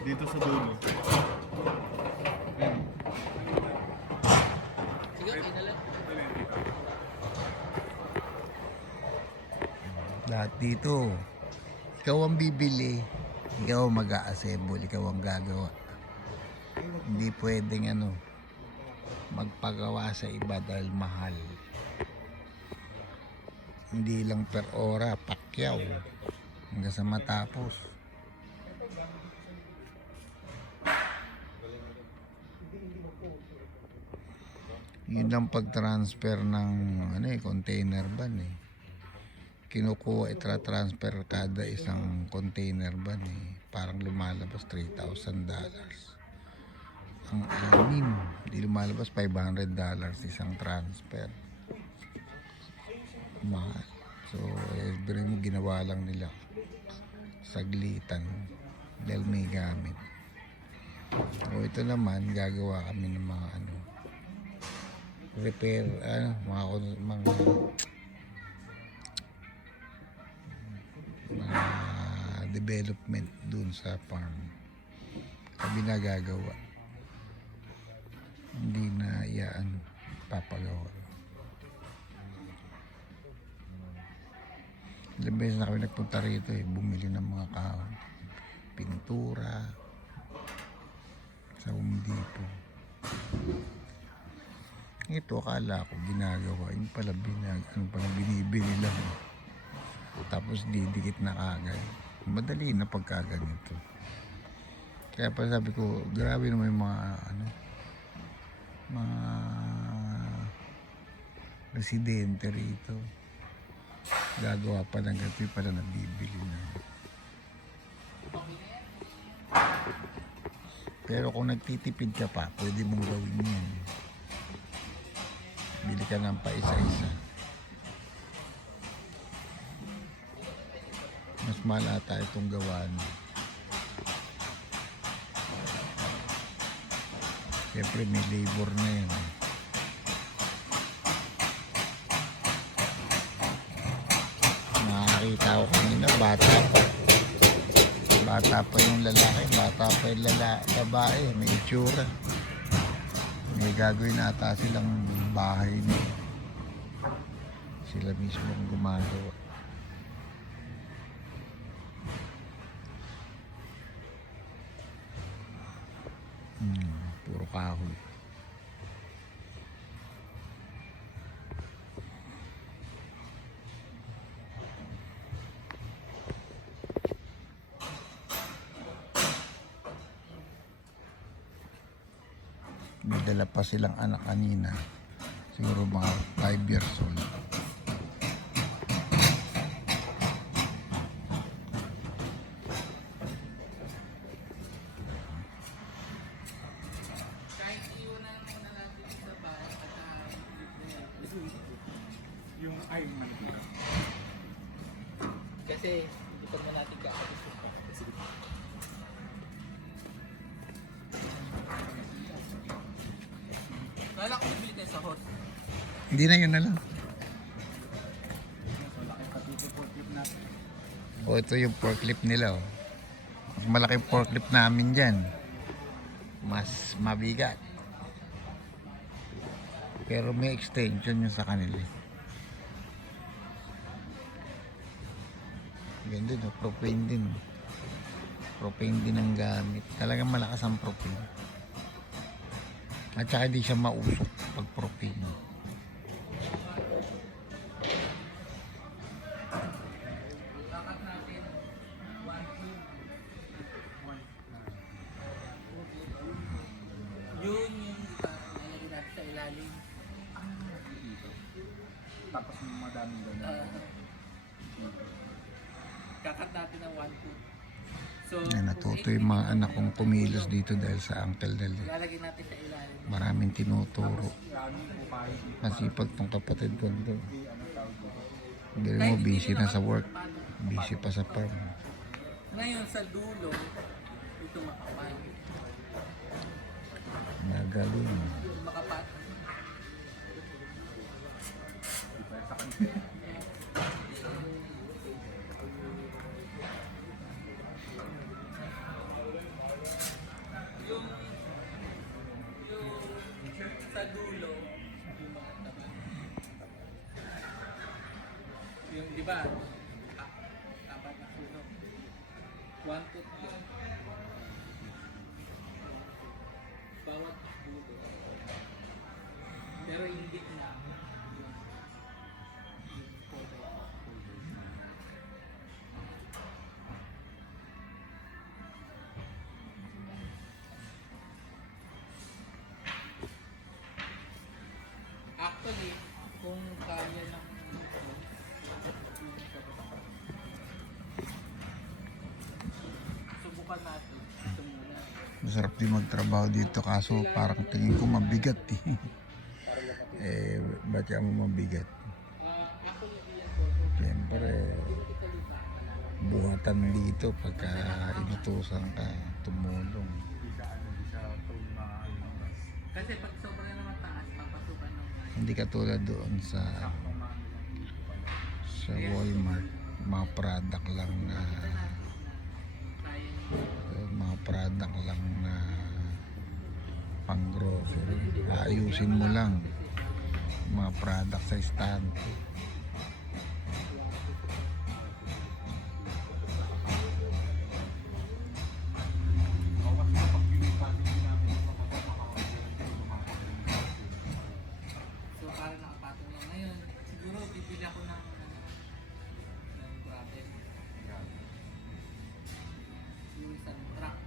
Dito sa dulo. Ayan. Sige, okay na lang. Lahat dito. Ikaw ang bibili. Ikaw ang mag-a-assemble. Ikaw ang gagawa. Hindi pwedeng magpagawa sa iba dahil mahal. Hindi lang per ora, pakyaw. Hanggang sa matapos. Yun lang pag-transfer ng container van eh. Kinukuha itra-transfer kada isang container van eh. Parang lumalabas $3,000. Ang anim, di lumalabas $500 isang transfer. Mahal. So, every mo ginawa lang nila saglitan dahil may gamit. O ito naman, gagawa kami ng mga repair, mga development dun sa farm. Kami na gagawa. Hindi na papagawa. Ilang beses na kami nagpunta rito bumili ng mga kahoy, pintura sa Home Depot. Ito akala ko ginagawa, yung pala binibili lang. Tapos didikit na kagad. Madali na pagka ganito. Kaya pa sabi ko, grabe naman yung mga residente rito. Gagawa pa ng ganito, pala nabibili na. Pero kung nagtitipid ka pa, pwede mong gawin yan. Bili ka ng pa isa-isa. Mas malata itong gawaan. Siyempre may labor na yan. Nakakita ko kanina, bata pa yung lalaki, bata pa yung babae, may itsura. May gagawin ata silang bahay nila. Sila mismo ang gumagawa. Puro kahoy. May dala pa silang anak kanina. Siguro mga 5 years old. Kahit iwanan muna natin sa bahay at Yung iron man dito. kasi hindi pa naman natin kakabis pa. Kala ko bibili tayo sa hot. Hindi na, yun na lang. So, laki pati yung forklift natin. O ito yung forklift nila. Mas malaki forklift namin dyan. Mas mabigat. Pero may extension yun sa kanila. Yan din, propane din. Propane din ang gamit. Talagang malakas ang propane. At saka hindi siya mausok pag propane. Yun yung nalagay natin sa ilalim. Tapos madaming ganun. Kakat natin ng 1-2. So, Natuto yung mga anak kong kumilos dito dahil sa uncle nila. lalagay natin sa ilalim. Maraming tinuturo. Maraming upahay dito. Masipag tong kapatid ko nito. Hindi mo, busy na sa work. Busy pa sa farm. Ngayon sa dulo, ito makapal. Magaling. Makapal. Di ba? Apat na sunog. 1 to 3. Bawat bulo. Pero yung gitna, yung cover. Actually, kung kaya ng subukan natin. Ito muna. Masarap din magtrabaho dito kaso parang tingin ko mabigat eh. Eh, ba't kaya mo mabigat? Actually, yan po. Siyempre, buhatan dito pagka inutusan ka, tumulong. Hindi siya tone na ano. Kasi pag sobrang naman taas, papasukan ng Hindi katulad doon sa Saktong maano lang dito pala. Walmart, mga product lang na kaya mga product lang na pang grocery. Ayusin mo lang mga product sa stand. Bawas na pag pinipasok namin yung So parang nakapatong lang ngayon. Siguro bibili ako ng gravel. Yung isang truck.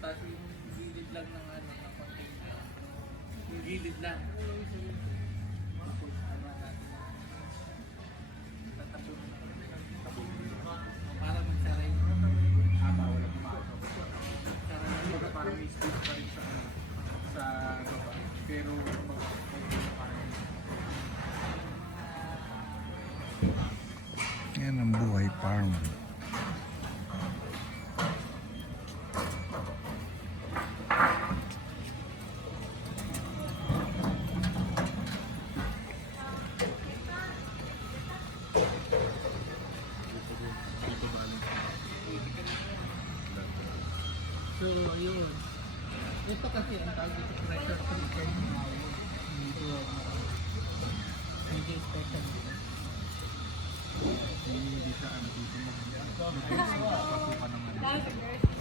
Tapos yung gilid lang ng ano, ng container. Yung gilid lang. Tapos ano natin na tatapunan natin. Para magsara yung bawal ang pumasok. magsara Kumbaga parang may space pa rin sa ano, sa baba. Pero kumbaga may parang Yan ang buhay farm. dito balik. So, yun. Ito kasi ang tawag dito pressure cooker. Medyo special dito. Hindi siya ano dito mag-pasukan ng ano.